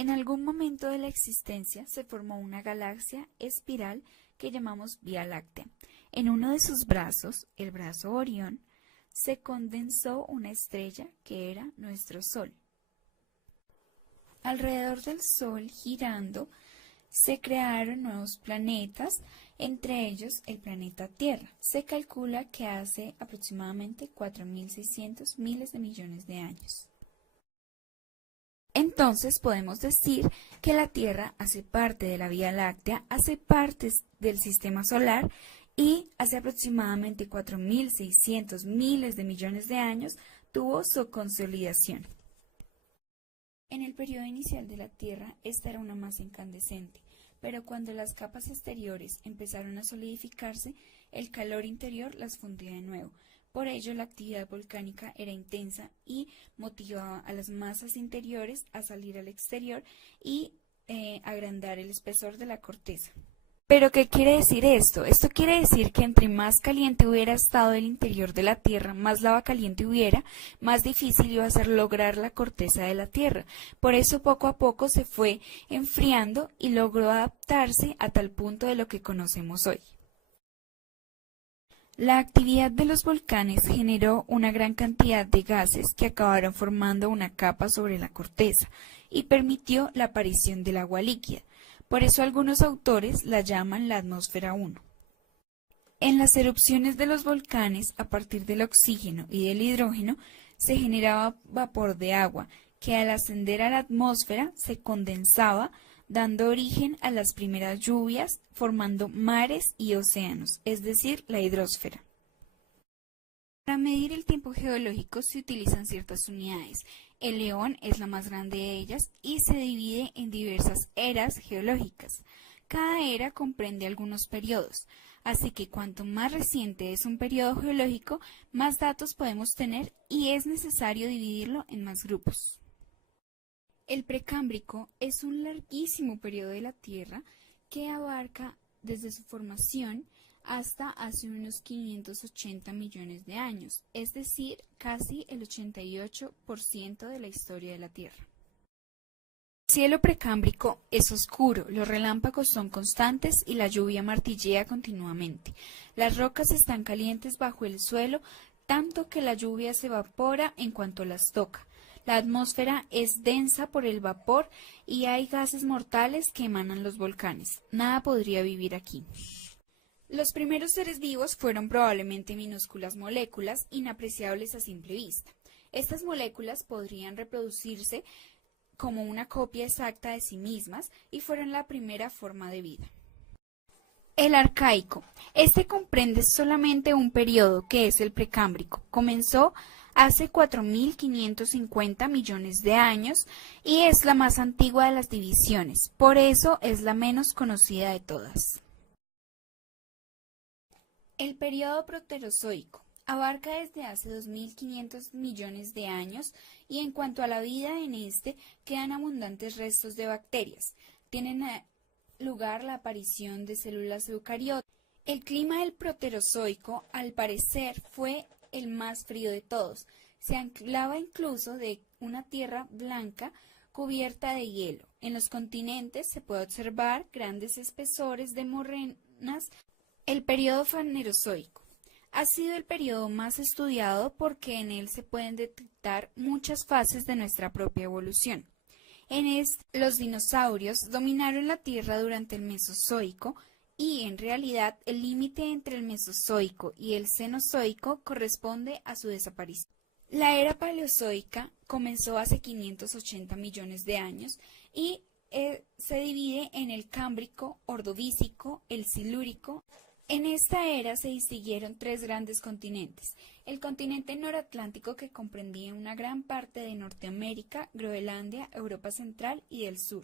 En algún momento de la existencia se formó una galaxia espiral que llamamos Vía Láctea. En uno de sus brazos, el brazo Orión, se condensó una estrella que era nuestro Sol. Alrededor del Sol, girando, se crearon nuevos planetas, entre ellos el planeta Tierra. Se calcula que hace aproximadamente 4.600 miles de millones de años. Entonces podemos decir que la Tierra hace parte de la Vía Láctea, hace parte del Sistema Solar y hace aproximadamente 4.600 miles de millones de años tuvo su consolidación. En el periodo inicial de la Tierra, esta era una masa incandescente, pero cuando las capas exteriores empezaron a solidificarse, el calor interior las fundía de nuevo. Por ello, la actividad volcánica era intensa y motivaba a las masas interiores a salir al exterior y agrandar el espesor de la corteza. ¿Pero qué quiere decir esto? Esto quiere decir que entre más caliente hubiera estado el interior de la Tierra, más lava caliente hubiera, más difícil iba a ser lograr la corteza de la Tierra. Por eso poco a poco se fue enfriando y logró adaptarse a tal punto de lo que conocemos hoy. La actividad de los volcanes generó una gran cantidad de gases que acabaron formando una capa sobre la corteza y permitió la aparición del agua líquida. Por eso algunos autores la llaman la atmósfera 1. En las erupciones de los volcanes, a partir del oxígeno y del hidrógeno, se generaba vapor de agua, que al ascender a la atmósfera se condensaba, dando origen a las primeras lluvias, formando mares y océanos, es decir, la hidrosfera. Para medir el tiempo geológico se utilizan ciertas unidades. El eón es la más grande de ellas y se divide en diversas eras geológicas. Cada era comprende algunos periodos, así que cuanto más reciente es un periodo geológico, más datos podemos tener y es necesario dividirlo en más grupos. El Precámbrico es un larguísimo periodo de la Tierra que abarca desde su formación hasta hace unos 580 millones de años, es decir, casi el 88% de la historia de la Tierra. El cielo precámbrico es oscuro, los relámpagos son constantes y la lluvia martillea continuamente. Las rocas están calientes bajo el suelo, tanto que la lluvia se evapora en cuanto las toca. La atmósfera es densa por el vapor y hay gases mortales que emanan los volcanes. Nada podría vivir aquí. Los primeros seres vivos fueron probablemente minúsculas moléculas inapreciables a simple vista. Estas moléculas podrían reproducirse como una copia exacta de sí mismas y fueron la primera forma de vida. El arcaico. Este comprende solamente un periodo que es el precámbrico. Comenzó hace 4.550 millones de años y es la más antigua de las divisiones, por eso es la menos conocida de todas. El periodo proterozoico abarca desde hace 2.500 millones de años y en cuanto a la vida en este quedan abundantes restos de bacterias. Tienen lugar la aparición de células eucariotas. El clima del proterozoico al parecer fue el más frío de todos. Se hablaba incluso de una tierra blanca cubierta de hielo. En los continentes se puede observar grandes espesores de morenas. El periodo fanerozoico ha sido el periodo más estudiado porque en él se pueden detectar muchas fases de nuestra propia evolución. En este, los dinosaurios dominaron la Tierra durante el Mesozoico y, en realidad, el límite entre el Mesozoico y el Cenozoico corresponde a su desaparición. La era paleozoica comenzó hace 580 millones de años y se divide en el Cámbrico, Ordovícico, el Silúrico. En esta era se distinguieron tres grandes continentes: el continente noratlántico, que comprendía una gran parte de Norteamérica, Groenlandia, Europa Central y del Sur.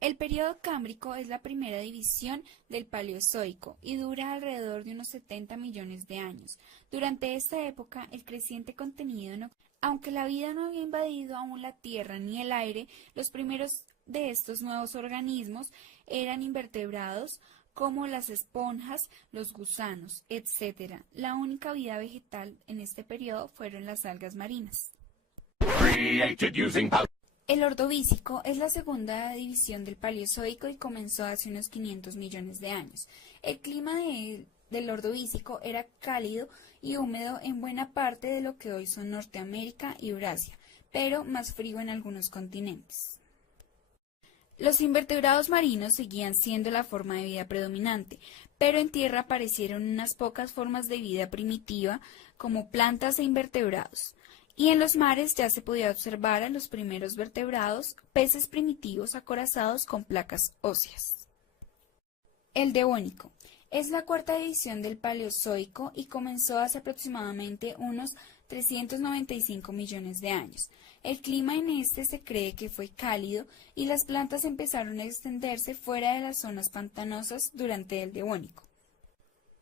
El periodo cámbrico es la primera división del Paleozoico y dura alrededor de unos 70 millones de años. Durante esta época, el creciente contenido aunque la vida no había invadido aún la tierra ni el aire, los primeros de estos nuevos organismos eran invertebrados, como las esponjas, los gusanos, etc. La única vida vegetal en este periodo fueron las algas marinas. El Ordovícico es la segunda división del Paleozoico y comenzó hace unos 500 millones de años. El clima del Ordovícico era cálido y húmedo en buena parte de lo que hoy son Norteamérica y Eurasia, pero más frío en algunos continentes. Los invertebrados marinos seguían siendo la forma de vida predominante, pero en tierra aparecieron unas pocas formas de vida primitiva como plantas e invertebrados. Y en los mares ya se podía observar a los primeros vertebrados, peces primitivos acorazados con placas óseas. El Devónico es la cuarta división del Paleozoico y comenzó hace aproximadamente unos 395 millones de años. El clima en este se cree que fue cálido y las plantas empezaron a extenderse fuera de las zonas pantanosas durante el Devónico.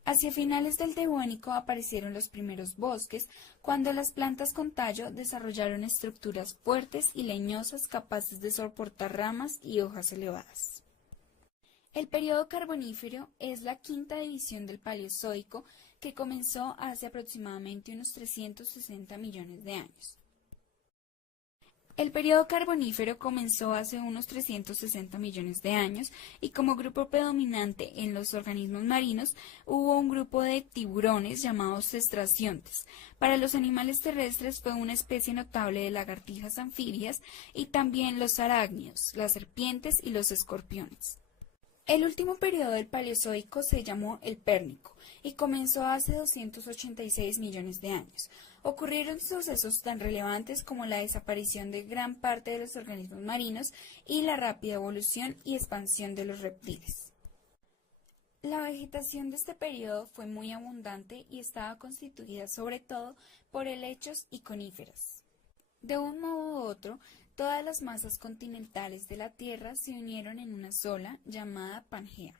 Hacia finales del Devónico aparecieron los primeros bosques, cuando las plantas con tallo desarrollaron estructuras fuertes y leñosas capaces de soportar ramas y hojas elevadas. El período Carbonífero es la quinta división del Paleozoico que comenzó hace aproximadamente unos 360 millones de años. El período Carbonífero comenzó hace unos 360 millones de años y como grupo predominante en los organismos marinos hubo un grupo de tiburones llamados cestraciontes. Para los animales terrestres fue una especie notable de lagartijas anfibias y también los arácnidos, las serpientes y los escorpiones. El último periodo del Paleozoico se llamó el Pérmico y comenzó hace 286 millones de años. Ocurrieron sucesos tan relevantes como la desaparición de gran parte de los organismos marinos y la rápida evolución y expansión de los reptiles. La vegetación de este periodo fue muy abundante y estaba constituida sobre todo por helechos y coníferas. De un modo u otro, todas las masas continentales de la Tierra se unieron en una sola, llamada Pangea.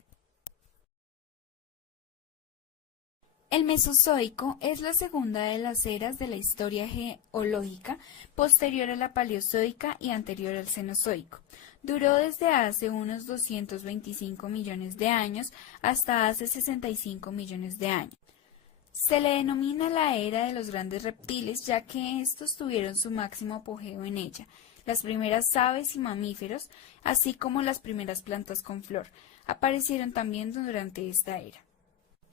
El Mesozoico es la segunda de las eras de la historia geológica, posterior a la Paleozoica y anterior al Cenozoico. Duró desde hace unos 225 millones de años hasta hace 65 millones de años. Se le denomina la era de los grandes reptiles, ya que estos tuvieron su máximo apogeo en ella. Las primeras aves y mamíferos, así como las primeras plantas con flor, aparecieron también durante esta era.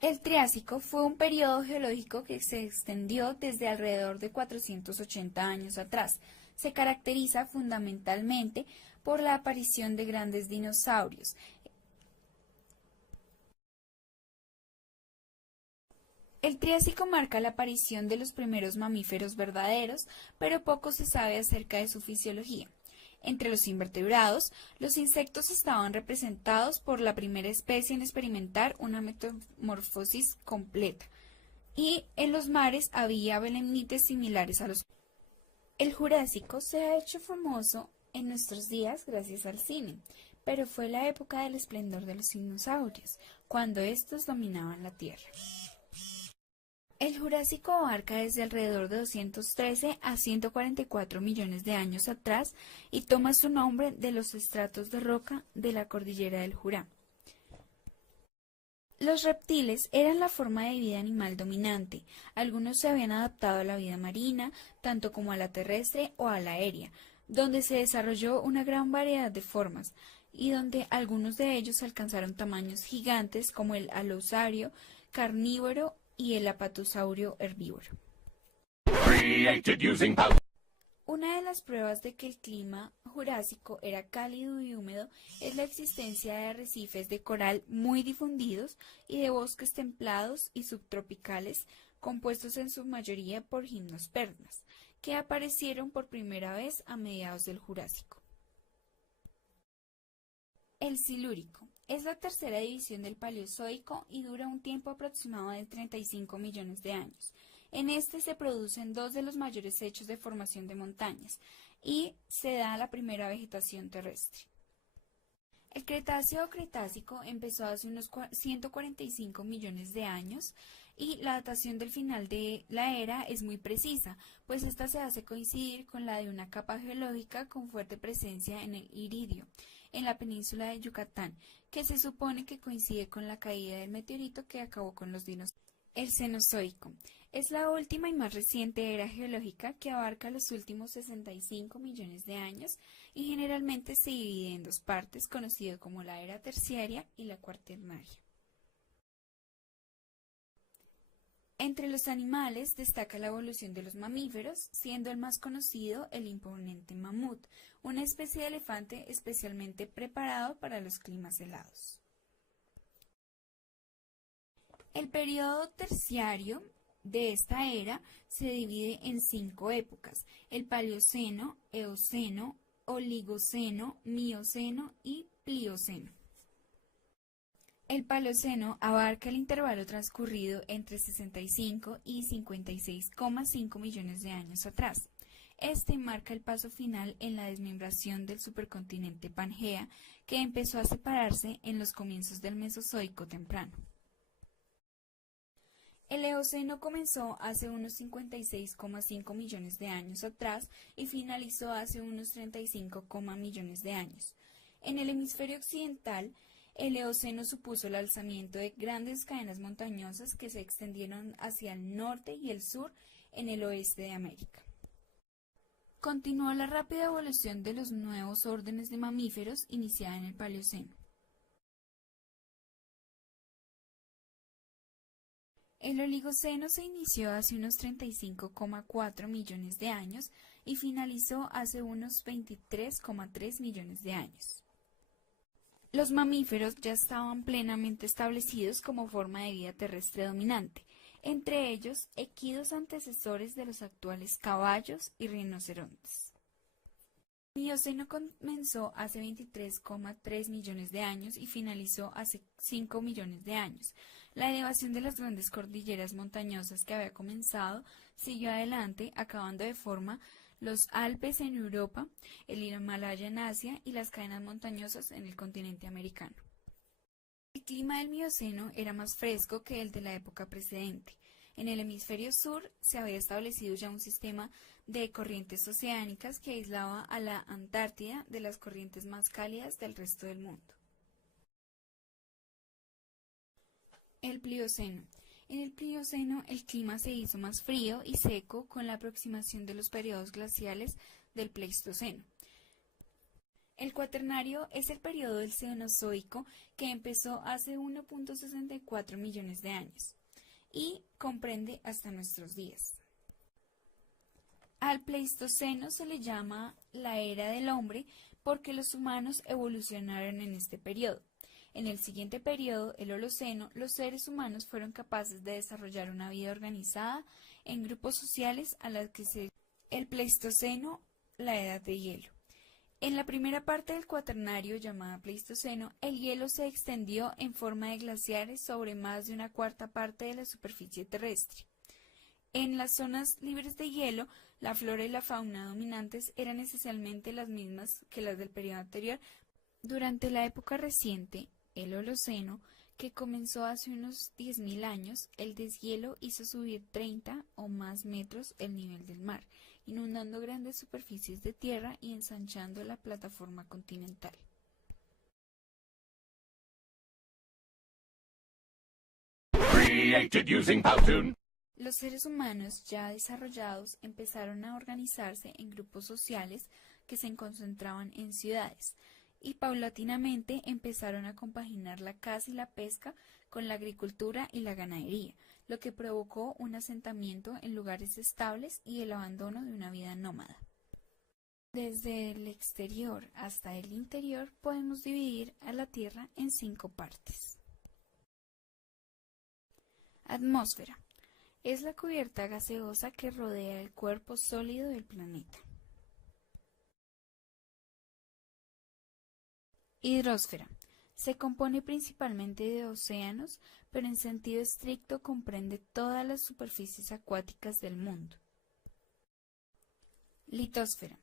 El Triásico fue un periodo geológico que se extendió desde alrededor de 480 años atrás. Se caracteriza fundamentalmente por la aparición de grandes dinosaurios. El Triásico marca la aparición de los primeros mamíferos verdaderos, pero poco se sabe acerca de su fisiología. Entre los invertebrados, los insectos estaban representados por la primera especie en experimentar una metamorfosis completa, y en los mares había belemnites similares a los. El Jurásico se ha hecho famoso en nuestros días gracias al cine, pero fue la época del esplendor de los dinosaurios, cuando estos dominaban la Tierra. El Jurásico abarca desde alrededor de 213 a 144 millones de años atrás y toma su nombre de los estratos de roca de la cordillera del Jurá. Los reptiles eran la forma de vida animal dominante. Algunos se habían adaptado a la vida marina, tanto como a la terrestre o a la aérea, donde se desarrolló una gran variedad de formas, y donde algunos de ellos alcanzaron tamaños gigantes como el alosaurio carnívoro y el apatosaurio herbívoro. Una de las pruebas de que el clima jurásico era cálido y húmedo es la existencia de arrecifes de coral muy difundidos y de bosques templados y subtropicales compuestos en su mayoría por gimnospermas, que aparecieron por primera vez a mediados del Jurásico. El Silúrico es la tercera división del Paleozoico y dura un tiempo aproximado de 35 millones de años. En este se producen dos de los mayores hechos de formación de montañas y se da la primera vegetación terrestre. El Cretáceo o Cretácico empezó hace unos 145 millones de años y la datación del final de la era es muy precisa, pues esta se hace coincidir con la de una capa geológica con fuerte presencia en el iridio, en la península de Yucatán, que se supone que coincide con la caída del meteorito que acabó con los dinosaurios. El Cenozoico Es la última y más reciente era geológica que abarca los últimos 65 millones de años y generalmente se divide en dos partes, conocido como la era terciaria y la cuaternaria. Entre los animales destaca la evolución de los mamíferos, siendo el más conocido el imponente mamut, una especie de elefante especialmente preparado para los climas helados. El periodo terciario de esta era se divide en 5 épocas: el Paleoceno, Eoceno, Oligoceno, Mioceno y Plioceno. El Paleoceno abarca el intervalo transcurrido entre 65 y 56,5 millones de años atrás. Este marca el paso final en la desmembración del supercontinente Pangea, que empezó a separarse en los comienzos del Mesozoico temprano. El Eoceno comenzó hace unos 56,5 millones de años atrás y finalizó hace unos 35, millones de años. En el hemisferio occidental, el Eoceno supuso el alzamiento de grandes cadenas montañosas que se extendieron hacia el norte y el sur en el oeste de América. Continuó la rápida evolución de los nuevos órdenes de mamíferos iniciada en el Paleoceno. El Oligoceno se inició hace unos 35,4 millones de años y finalizó hace unos 23,3 millones de años. Los mamíferos ya estaban plenamente establecidos como forma de vida terrestre dominante, entre ellos equidos antecesores de los actuales caballos y rinocerontes. El Mioceno comenzó hace 23,3 millones de años y finalizó hace 5 millones de años. La elevación de las grandes cordilleras montañosas que había comenzado siguió adelante, acabando de forma los Alpes en Europa, el Himalaya en Asia y las cadenas montañosas en el continente americano. El clima del Mioceno era más fresco que el de la época precedente. En el hemisferio sur se había establecido ya un sistema de corrientes oceánicas que aislaba a la Antártida de las corrientes más cálidas del resto del mundo. El Plioceno. En el Plioceno el clima se hizo más frío y seco con la aproximación de los periodos glaciales del Pleistoceno. El Cuaternario es el periodo del Cenozoico que empezó hace 1,64 millones de años y comprende hasta nuestros días. Al Pleistoceno se le llama la era del hombre porque los humanos evolucionaron en este periodo. En el siguiente periodo, el Holoceno, los seres humanos fueron capaces de desarrollar una vida organizada en grupos sociales a las que se el Pleistoceno, la edad de hielo. En la primera parte del Cuaternario, llamada Pleistoceno, el hielo se extendió en forma de glaciares sobre más de una cuarta parte de la superficie terrestre. En las zonas libres de hielo, la flora y la fauna dominantes eran esencialmente las mismas que las del periodo anterior. Durante la época reciente, el Holoceno, que comenzó hace unos 10.000 años, el deshielo hizo subir 30 o más metros el nivel del mar, inundando grandes superficies de tierra y ensanchando la plataforma continental. Los seres humanos ya desarrollados empezaron a organizarse en grupos sociales que se concentraban en ciudades, y paulatinamente empezaron a compaginar la caza y la pesca con la agricultura y la ganadería, lo que provocó un asentamiento en lugares estables y el abandono de una vida nómada. Desde el exterior hasta el interior podemos dividir a la Tierra en 5 partes. Atmósfera. Es la cubierta gaseosa que rodea el cuerpo sólido del planeta. Hidrosfera. Se compone principalmente de océanos, pero en sentido estricto comprende todas las superficies acuáticas del mundo. Litosfera.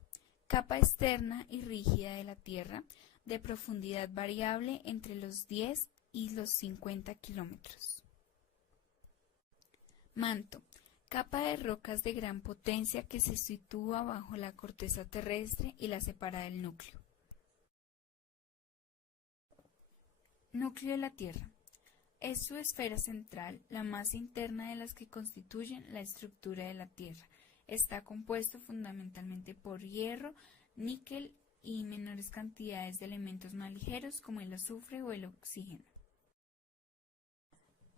Capa externa y rígida de la Tierra, de profundidad variable entre los 10 y los 50 kilómetros. Manto. Capa de rocas de gran potencia que se sitúa bajo la corteza terrestre y la separa del núcleo. Núcleo de la Tierra. Es su esfera central, la más interna de las que constituyen la estructura de la Tierra. Está compuesto fundamentalmente por hierro, níquel y menores cantidades de elementos más ligeros como el azufre o el oxígeno.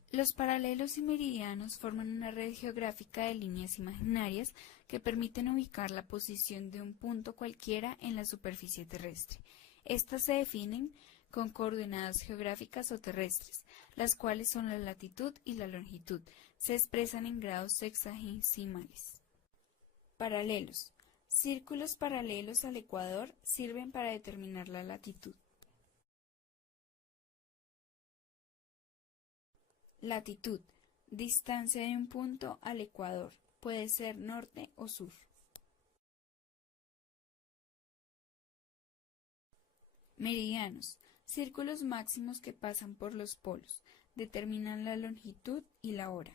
Los paralelos y meridianos forman una red geográfica de líneas imaginarias que permiten ubicar la posición de un punto cualquiera en la superficie terrestre. Estas se definen con coordenadas geográficas o terrestres, las cuales son la latitud y la longitud. Se expresan en grados sexagesimales. Paralelos. Círculos paralelos al ecuador sirven para determinar la latitud. Latitud. Distancia de un punto al ecuador. Puede ser norte o sur. Meridianos. Círculos máximos que pasan por los polos. Determinan la longitud y la hora.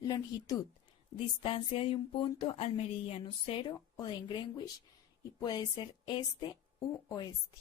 Longitud. Distancia de un punto al meridiano cero o de Greenwich y puede ser este u oeste.